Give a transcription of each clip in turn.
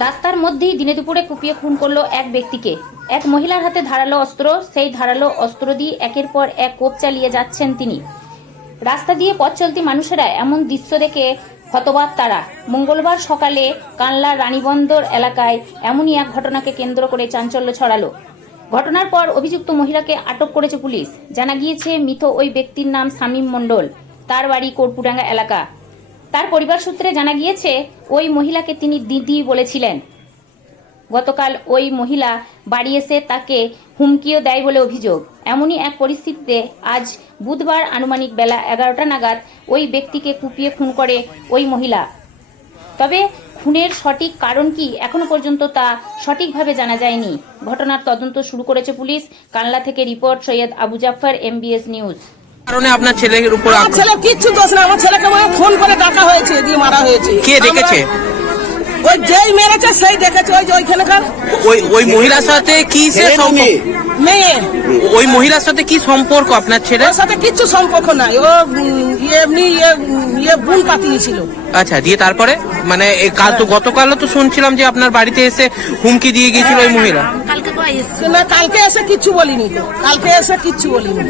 রাস্তার মধ্যেই দিনে দুপুরে কুপিয়ে খুন করল এক ব্যক্তিকে। এক মহিলার হাতে ধারালো অস্ত্র, সেই ধারালো অস্ত্র দিয়ে একের পর এক কোপ চালিয়ে যাচ্ছেন তিনি। রাস্তা দিয়ে পথ চলতি মানুষেরা এমন দৃশ্য দেখে হতবাক তারা। মঙ্গলবার সকালে কানলার রানীবন্দর এলাকায় এমনই এক ঘটনাকে কেন্দ্র করে চাঞ্চল্য ছড়ালো। ঘটনার পর অভিযুক্ত মহিলাকে আটক করেছে পুলিশ। জানা গিয়েছে, মৃত ওই ব্যক্তির নাম শামীম মণ্ডল। তার বাড়ি কর্পুডাঙ্গা এলাকা। তার পরিবার সূত্রে জানা গিয়েছে, ওই মহিলাকে তিনি দিদি বলেছিলেন। গতকাল ওই মহিলা বাড়ি এসে তাকে হুমকিও দেয় বলে অভিযোগ। এমনই এক পরিস্থিতিতে আজ বুধবার আনুমানিক বেলা এগারোটা নাগাদ ওই ব্যক্তিকে কুপিয়ে খুন করে ওই মহিলা। তবে খুনের সঠিক কারণ কি এখনও পর্যন্ত তা সঠিকভাবে জানা যায়নি। ঘটনার তদন্ত শুরু করেছে পুলিশ। কানলা থেকে report Syed Abu Jafar MBS news কারণে আপনার ছেলের উপর আমার ছেলে কিচ্ছু দোষ না। আমার ছেলেকে ফোন করে ডাকা হয়েছে দিয়ে মারা হয়েছে। কে দেখেছে? ওই যেই মেরেছে সেই দেখেছে ওই যে ওইখানকার ওই ওই মহিলার সাথে কি সে সম্পর্ক? মেয়ে। ওই মহিলার সাথে কি সম্পর্ক আপনার ছেলে ওর সাথে কিচ্ছু সম্পর্ক নাই। ও ইয়ে এমনি ইয়ে ইয়ে বুন পাতিয়েছিল। আচ্ছা দিয়ে তারপরে? মানে কাল তো গতকালও তো শুনছিলাম যে আপনার বাড়িতে এসে হুমকি দিয়ে গিয়েছিল ওই মহিলা। না কালকে এসে কিচ্ছু বলিনি তো। কালকে এসে কিচ্ছু বলিনি।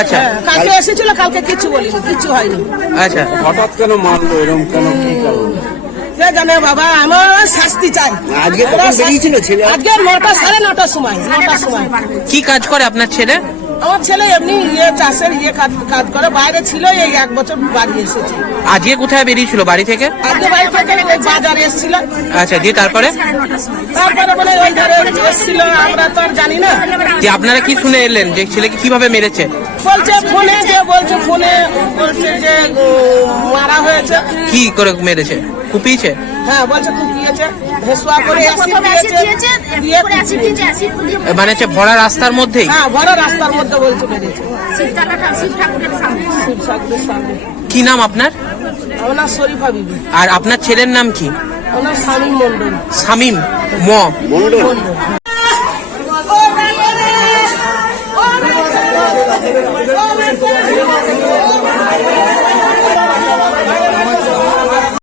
আচ্ছা। হ্যাঁ, কালকে এসেছিল কালকে কিচ্ছু বলিনি কিচ্ছু হয়নি। আচ্ছা। হঠাৎ কেন মারলো এরকম কেন কি কারণ? কে জানে বাবা আমার শাস্তি চাই। আজকে কখন বেরিয়েছিল ছেলে? আজকে নটা সাড়ে নটার সময় নটার সময়। কি কাজ করে আপনার ছেলে? আমার ছেলে এমনি ইয়ে চাষের ইয়ে কাজ কাজ করে। বাইরে ছিল এই এক বছর বাড়ি এসেছে। আজকে কোথায় বেরিয়েছিল? বাড়ি থেকে? আজকে বাড়ি থেকে ওই বাজারে এসেছিল। আচ্ছা দিয়ে তারপরে? তারপরে মানে ওই ধারে এসেছিল আমরা তো আর জানি না। যে আপনারা কি শুনে এলেন? যে ছেলেকে কীভাবে মেরেছে? বলছে ফোনে যে বলছে ফোনে বলছে যে করে মেরেছে? কুপিয়েছে? হ্যাঁ বলছে কুপিয়েছে। ভেসুয়া করে অ্যাসিড দিয়েছে। দিয়ে কুপিয়েছে। মানে হচ্ছে ভরা রাস্তার মধ্যেই? হ্যাঁ বড় রাস্তার মধ্যে বলছে মেরেছে। শিব ঠাকুরের সামনে। কি নাম আপনার? ওনার শরীফা বিবি। আর আপনার ছেলের নাম কি? ওনার স্বামী মন্ডল শামিম ম। মন্ডল